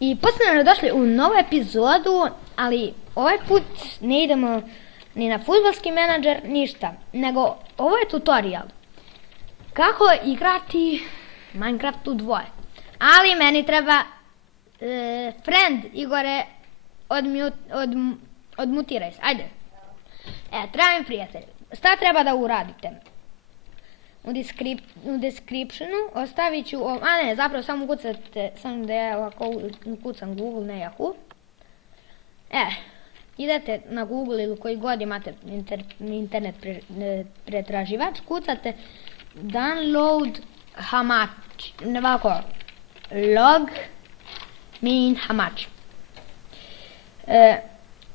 I posljedno došli u novu epizodu, ali ovaj put ne idemo ni na fudbalski menadžer, ništa, nego ovo je tutorial. Kako igrati Minecraft u dvoje. Ali meni treba friend, Igore, odmutiraj se, ajde. Treba mi prijatelj. Šta treba da uradite? U descriptionu ostavit ću, zapravo samo ukucate, samo da ja ovako ukucam Google, ne Yahoo. Idete na Google ili koji god imate internet pretraživač, kucate download Hamachi, ovako, log me in Hamachi.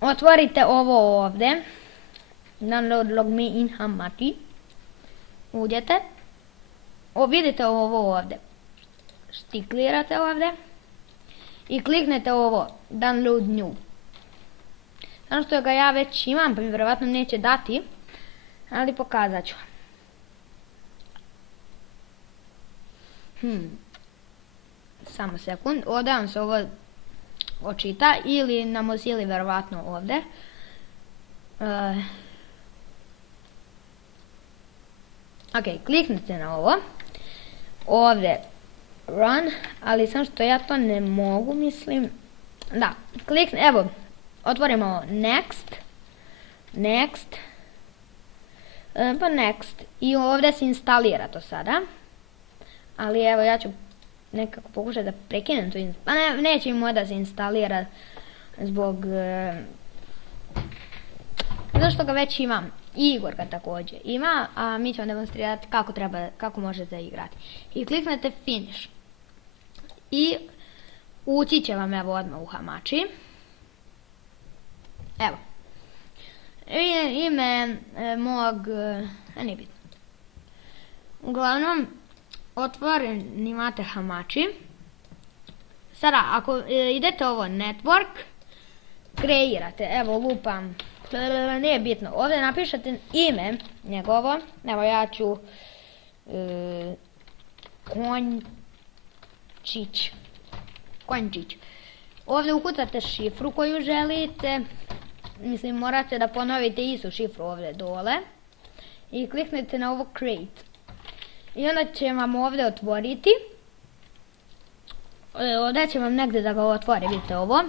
Otvorite ovo ovdje, download log me in Hamachi. Uđete, vidite ovo ovdje, štiklirate ovdje i kliknete ovo, download new. Samo što ga ja već imam, pa mi vjerovatno neće dati, ali pokazat ću. Samo sekund, ovdje vam se ovo očita ili na Mozilla vjerovatno ovdje. Ok, kliknite na ovo, ovdje run, ali samo što ja to ne mogu, mislim, da, klikne, evo, otvorimo ovo, next, i ovdje se instalira to sada, ali evo ja ću nekako pokušati da prekinem to, neće mi da se instalira zbog, zašto ga već imam. I Igor ga također ima, a mi ćemo demonstrirati kako možete igrati. I kliknete finish. I ući će vam evo odmah u Hamachi. Evo. Ime mog, nije bitno. Uglavnom, otvoren imate Hamachi. Sada, ako idete ovo network, kreirate, evo lupam. Nije bitno, ovdje napišete ime njegovo, evo ja ću Končić. Ovdje ukucate šifru koju želite, mislim morate da ponovite istu šifru ovdje dole i kliknete na ovo create. I onda će vam ovdje otvoriti, ovdje će vam negdje da ga otvori, vidite ovo.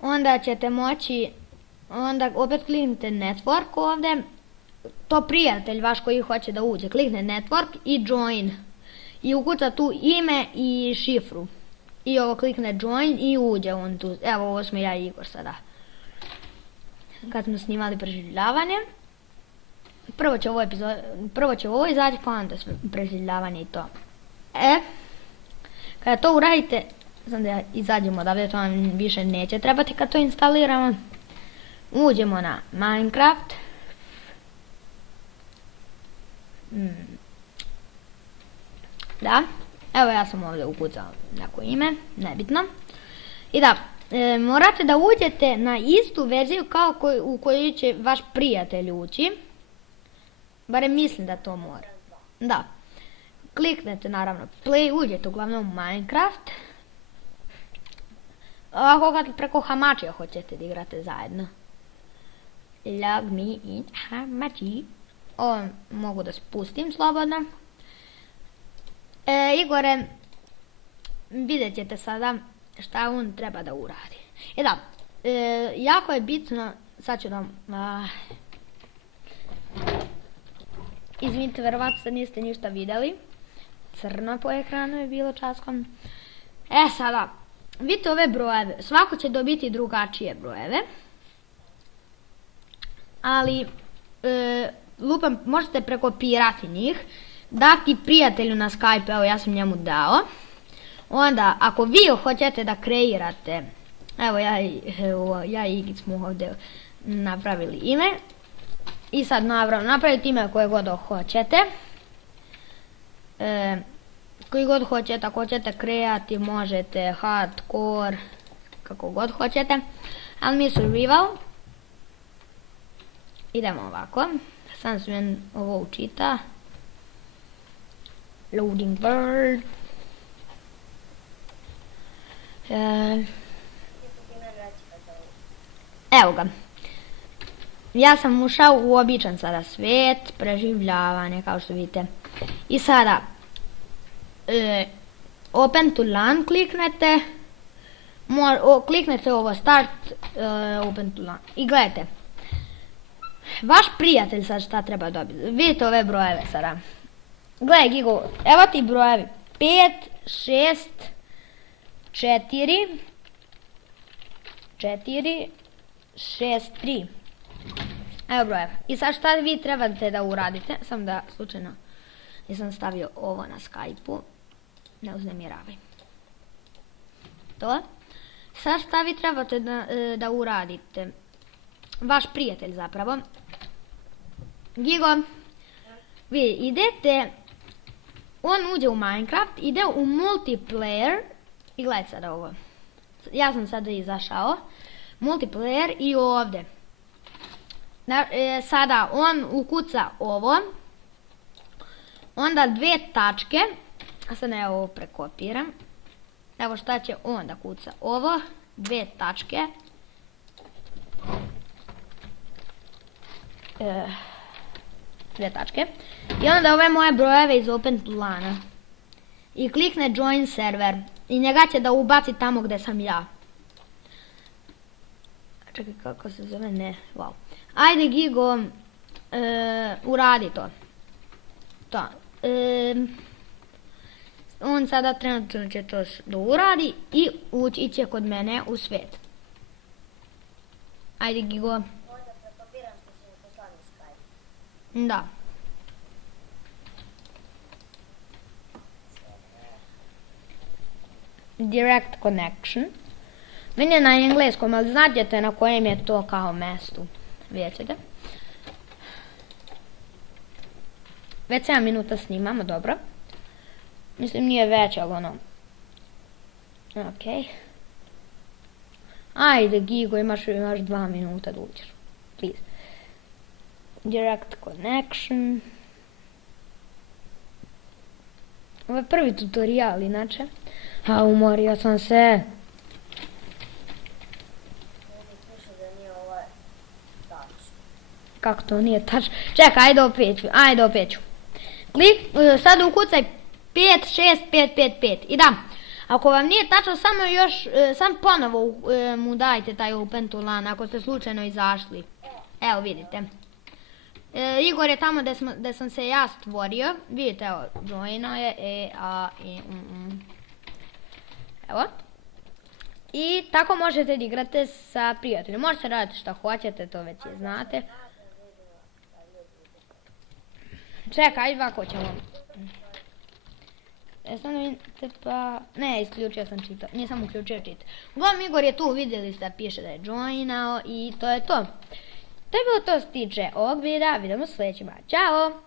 Onda ćete moći, onda opet kliknite network ovdje, to prijatelj vaš koji hoće da uđe, klikne network i join. I ukuca tu ime i šifru. I ovo klikne join i uđe on tu, evo ovo smo ja i Igor sada. Kad smo snimali preživljavanje, prvo će ovo izaći, pa onda preživljavanje i to. Kada to uradite, znam da izađemo odavde, to vam više neće trebati kad to instaliramo. Uđemo na Minecraft. Da, evo ja sam ovdje ukucao neko ime, nebitno. I da, morate da uđete na istu verziju kao u kojoj će vaš prijatelj ući. Barem mislim da to mora. Da, kliknete naravno play, uđete uglavnom u Minecraft. Ovako kad preko Hamachija hoćete da igrate zajedno. Log me in Hamachi. Ovo mogu da spustim slobodno. Igore, vidjet ćete sada šta on treba da uradi. Da, jako je bitno, sad ću da... Izvinite, verovatno sad niste ništa vidjeli. Crno po ekranu je bilo časkom. Sada, vidite ove brojeve, svako će dobiti drugačije brojeve. Ali, možete prekopirati njih, dati prijatelju na Skype, evo ja sam njemu dao. Onda, ako vi hoćete da kreirate, evo ja i Igic smo ovdje napravili ime. I sad napravite ime koje god hoćete. Koji god hoćete, ako hoćete kreati, možete hardcore, kako god hoćete. Ali mi survival. Idemo ovako. Sam se ovo učita. Loading bird. E, Evo ga. Ja sam ušao u običan sada svijet, preživljavanje kao što vidite. I sada Open to LAN kliknete. Kliknete ovo Start Open to LAN. I gledajte. Vaš prijatelj sad šta treba dobiti. Vidite ove brojeve sada. Gledaj Gigo, evo ti brojevi. 5, 6, 4, 4, 6, 3. Evo brojeva. I sad šta vi trebate da uradite. Samo da slučajno nisam stavio ovo na Skype-u. Ne uznemiravaj. To. Sad šta vi trebate da uradite. Vaš prijatelj zapravo. Gigo. Vi idete. On uđe u Minecraft. Ide u multiplayer. I gledajte sada ovo. Ja sam sada izašao. Multiplayer i ovdje. Sada on ukuca ovo. Onda 2 tačke. A sad ne ovo prekopiram. Evo šta će on da kuca. Ovo. 2 tačke. 2 tačke. I onda ove moje brojeve iz Open to LAN-a. I klikne Join server. I njega će da ubaci tamo gdje sam ja. Čekaj, kako se zove? Ne, wow. Ajde Gigo, uradi to. To. On sada trenutno će to da uradi i ući će kod mene u svijet. Ajde Gigo. Onda prekopiram što si mi poslali Skype. Da. Direct connection. Meni je na engleskom, ali znaćete na kojem je to kao mestu. Vidjet ćete. Već 7 minuta snimamo, dobro. Mislim nije već, ali ono. Ok. Ajde Gigo, imaš 2 minuta da uđeš. Please. Direct connection. Ovo je prvi tutorial inače. A umorio sam se. Kako to nije tač? Čekaj, ajde opet ću. Sad ukucaj 56555 i da. Ako vam nije tačno, sam ponovo mu dajte taj Open to LAN ako ste slučajno izašli. Evo vidite. Igor je tamo gdje sam se ja stvorio. Vidite, evo, joinao je. Evo. I tako možete da igrate sa prijateljima. Možete raditi šta hoćete, to već je znate. Čekaj, ovako ćemo. Sam da vidite pa... Ne, isključio sam čita. Nisam uključio čita. Uglavnom Igor je tu, vidjeli ste, piše da je joinao i to je to. To je bilo to što se tiče ovog videa. Vidimo se sljedećima. Ćao!